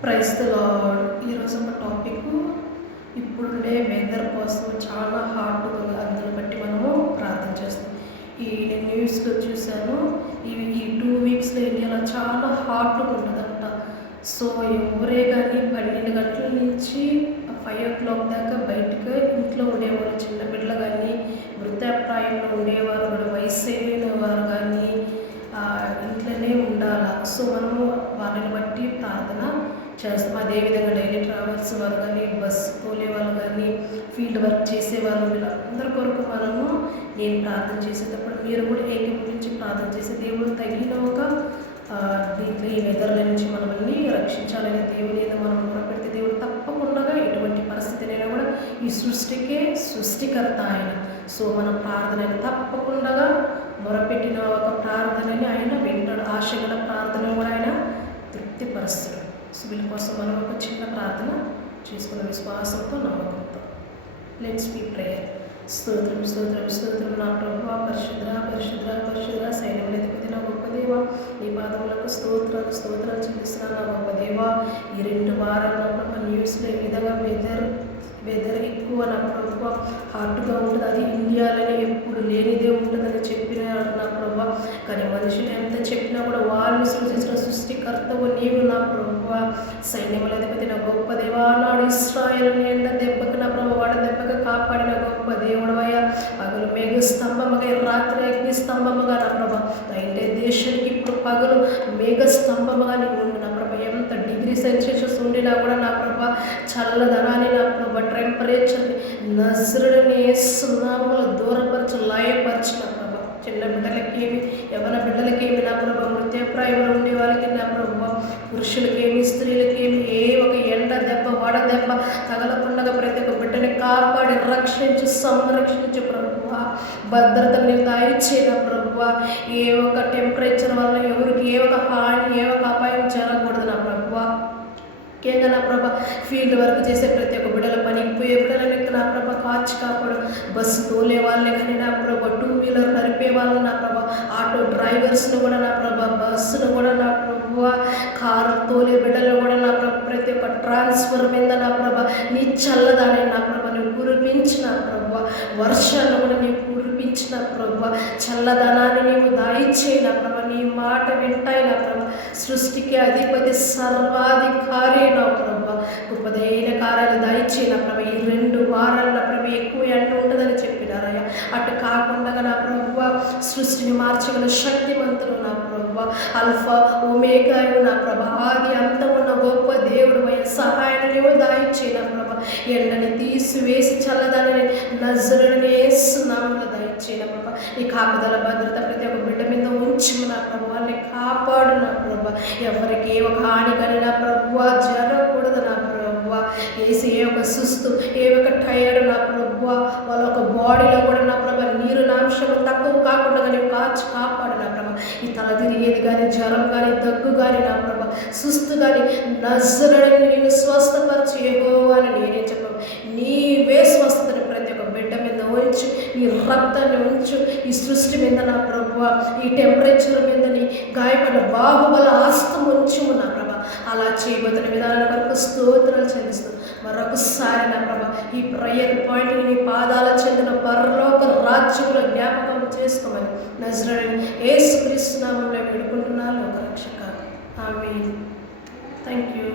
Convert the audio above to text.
Praise the lord. ఈరోజు ఒక topic ఇప్పుడుండే వెదర్ కోసం చాలా హాట్గా ఉంది. అందుని బట్టి మనము ప్రార్థన చేస్తాం. నేను న్యూస్లో చూశాను, ఈ 2 వీక్స్లో ఇండియాలో చాలా హాట్గా ఉంటుందంట. సో ఎవరే కానీ 12 గంటల నుంచి 5 o'clock దాకా బయటకు ఇంట్లో ఉండేవారు. చిన్న పిల్లలు కానీ, వృద్ధాప్రాయంలో ఉండేవారు కూడా, వయసు అయిన వారు కానీ ఇంట్లోనే ఉండాలి. సో మనము వాళ్ళని బట్టి ప్రార్థన చేస్తాం. అదేవిధంగా డైలీ ట్రావెల్స్ వాళ్ళు కానీ, బస్సు తోలే వాళ్ళు కానీ, ఫీల్డ్ వర్క్ చేసే వాళ్ళు, వీళ్ళందరి కొరకు మనము నేను ప్రార్థన చేసేటప్పుడు మీరు కూడా ఏకీభవించి ప్రార్థన చేసే దేవుడు తగిన ఒక దీంట్లో ఈ వెదర్ల నుంచి మనల్ని రక్షించాలని దేవుని ఏదో మనం మొరపెడితే దేవుడు తప్పకుండా ఎటువంటి పరిస్థితినైనా కూడా ఈ సృష్టికే సృష్టికర్త ఆయన. సో మన ప్రార్థనని తప్పకుండా మొరపెట్టిన ఒక ప్రార్థనని ఆయన వింటాడు. ఆశగల ప్రార్థన కూడా ఆయన తృప్తిపరుస్తాడు. సో వీళ్ళ కోసం మనం ఒక చిన్న ప్రార్థన చేసుకున్న విశ్వాసంతో, నమ్మకంతో. Let's be prayer. స్తోత్రం స్తోత్రం స్తోత్రం నా ప్రభువా, పరిశుద్ర పరిశుద్ర పరిశుద్ర సైన్యములధిపతి నా గొప్ప దేవా, నీ పాదములకు స్తోత్రాలు స్తోత్రాలు చెల్లిస్తున్నాను నా గొప్ప దేవా. ఈ 2 వారాల్లో ప్రభు న్యూస్లో ఈ విధంగా వెదర్ ఎక్కువ నా ప్రభు హాట్గా ఉంటుంది. అది ఇండియాలోనే ఎప్పుడు లేనిదే ఉంటుందని చెప్పిన నా ప్రభు. కానీ మనుషులు ఎంత చెప్పినా కూడా వాళ్ళు సృష్టించిన సృష్టికర్తవు నీవు నా ప్రభు. సైన్యముల అధిపతి నా గొప్ప దేవా, నాడు ఇశ్రాయేలు ఎండ దెబ్బకి నా ప్రభు వాడ దెబ్బకి కాపాడిన గొప్ప దేవుడు అయ్యా. పగలు మేఘ స్తంభముగా, రాత్రి అగ్ని స్తంభముగా నా ప్రభు. అయితే దేశానికి ఇప్పుడు పగలు మేఘ స్తంభముగా నీవు ఉండి నా ప్రభు. ఎంత డిగ్రీ సెల్సియస్ ఉండినా కూడా నా ప్రభు చల్లదనాన్ని నా ప్రభు టెంపరేచర్ని నజరుడిని సున్నాములు దూరపరచు లయపరిచిన ప్రభు. చిన్న బిడ్డలకేమి, యవన బిడ్డలకేమి నా ప్రభు, మృత్యప్రాయంలో ఉండే వాళ్ళకి నా ప్రభు, పురుషులకేమి స్త్రీలకేమి ఏ ఒక ఎండ దెబ్బ వడ దెబ్బ తగలకుండా ప్రతి ఒక్క బిడ్డని కాపాడి రక్షించి సంరక్షించి ప్రభు. భద్రతని దాయిచ్చిన ప్రభు. ఏ ఒక టెంపరేచర్ వల్ల ఎవరికి ఏ ఒక హాని, ఏ ఒక అపాయం జరగకూడదు నా ప్రభు. ముఖ్యంగా నా ప్రభ ఫీల్డ్ వర్క్ చేసే ప్రతి ఒక్క బిడ్డల పనికి పోయే బిడ్డలని నా ప్రభ కాచి కాపాడు. బస్సు తోలే వాళ్ళే కానీ నా ప్రభ, 2 వీలర్ నడిపే వాళ్ళు నా ప్రభ, ఆటో డ్రైవర్స్ను కూడా నా ప్రభ, బస్సును కూడా నా ప్రభ, కారు తోలే బిడ్డలు కూడా నా ప్రభ, ప్రతి ఒక్క ట్రాన్స్ఫర్ మీద నా ప్రభ నీ చల్లదాన్ని నా ప్రభ నువ్వు కురిపించిన ప్రభ, వర్షాన్ని కూడా నీవు కురిపించిన ప్రభ, చల్లదనాన్ని నీవు దాయిచ్చేన ప్రభ, నీ మాట వింటాయిన ప్రభ, సృష్టికి అధిపతి సర్వాధికారి నా ప్రభ, గొప్పదైన కార్యాలు దాయిచ్చిన ప్రభ. ఈ 2 వారాల ప్రభ ఎక్కువ ఎండ ఉంటుందని చెప్పినారయ్యా. అటు కాకుండా నా ప్రభు సృష్టిని మార్చగల శక్తిమంతులు నా ప్రభు, అల్ఫా ఒమేగా నా ప్రభ, ఆది అంతం ఉన్న గొప్ప దేవుడు అయ్యా. సహాయాన్ని నీవు దాయిచ్చిన ప్రభ, ఎండని తీసివేసి చల్లదాన్ని నజరుడిని వేస్తున్నాములు దయచేయ ప్రభ. ఈ కాపుదల భద్రత ప్రతి ఒక్క బిడ్డ మీద ఉంచు నా ప్రభు, వాళ్ళని కాపాడు నా ప్రభు. ఎవరికి ఏ ఒక హాని కానీ నా ప్రభు జరగకూడదు నా ప్రభు. వేసి ఏ ఒక సుస్తు, ఏ ఒక టైర్డ్ నా ప్రభు, వాళ్ళ ఒక బాడీలో కూడా నా ప్రభు నీరు నాంశం తక్కువ కాకుండా కానీ కాపాడు నా ప్రభు. ఈ తల తిరిగేది కానీ, జ్వరం కానీ, దగ్గు కానీ నా ప్రభు, సుస్తు కానీ నజరుడిని నేను స్వస్థపరిచి యెహోవాని నేనే చెప్పు. నీవే స్వస్థతని ప్రతి ఒక్క బిడ్డ మీద ఉంచు, ఈ రక్తాన్ని ఉంచు, ఈ సృష్టి మీద నా ప్రభు, ఈ టెంపరేచర్ మీద నీ గాయపడిన బాహుబల ఆస్తం ఉంచుము నా ప్రభ. అలా చేయబోతున్న విధానాల వరకు స్తోత్రాలు చెల్లిస్తూ మరొకసారి నా ప్రభ ఈ ప్రేయర్ పాయింట్ని నీ పాదాల చెందిన పరలోక రాజ్యంలో జ్ఞాపకం చేసుకోమని నజరేయుడైన యేసుక్రీస్తు నామములో వేడుకుంటున్నాను ఒక రక్షక. ఆమేన్. Thank you.